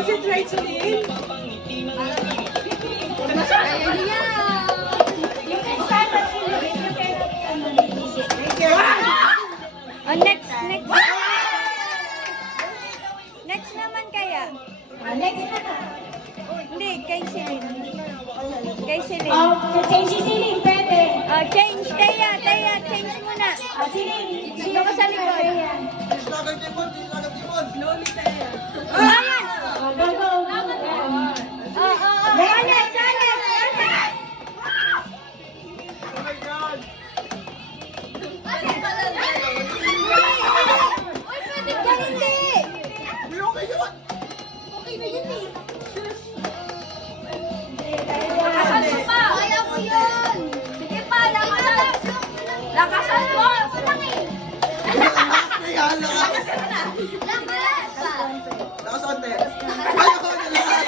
Concentrate sa din. Oh, next. Next naman kaya. Next na na. Hindi, kay Celine. Kay Celine. Change si Celine, pwede. Change, Teya, change muna. Celine. Dito ka sa likod. Ayan. Ayan! Go, go. Alex! Uy, pwede ka hindi! Okay na yun eh. Lakasan mo pa! Ayaw mo yun! Sige pa, lakasan! Lakasan mo! Lang eh! Lakas onte. Ayaw ko na lakas.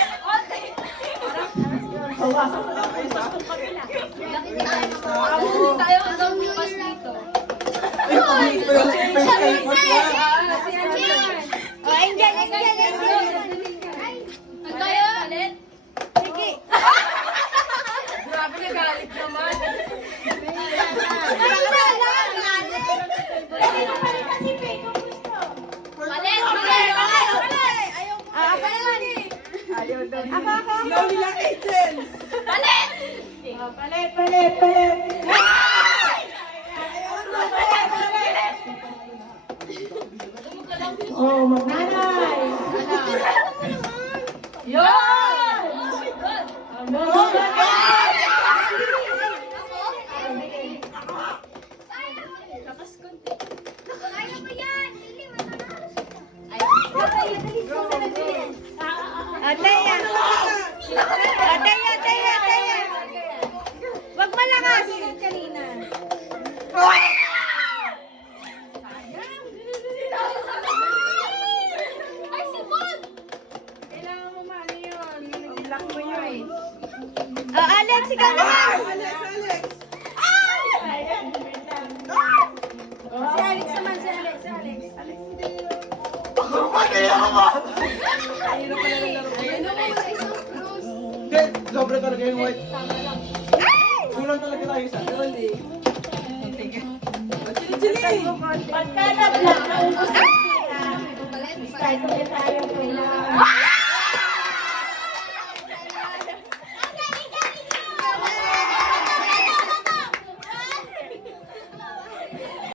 Tayo hanggang bukas dito. Ay, pagiging ko yung face kayo. Oh, Angel. Tayo ulit. Sige. Grabe na galit naman. Slowly lang, Angel. Palit. Oh, magnanay. Teya. Wag malakas. Ay, si Bon! Kailangan mo maano yun. Lock mo yun. Alex, ikaw naman. Alex! Si Alex naman, si Alex. Hindi, sobra talaga yung white. Kulang talaga tayo isa. Chili! Pagkalat lang, naubos na sila. Start ulit tayo.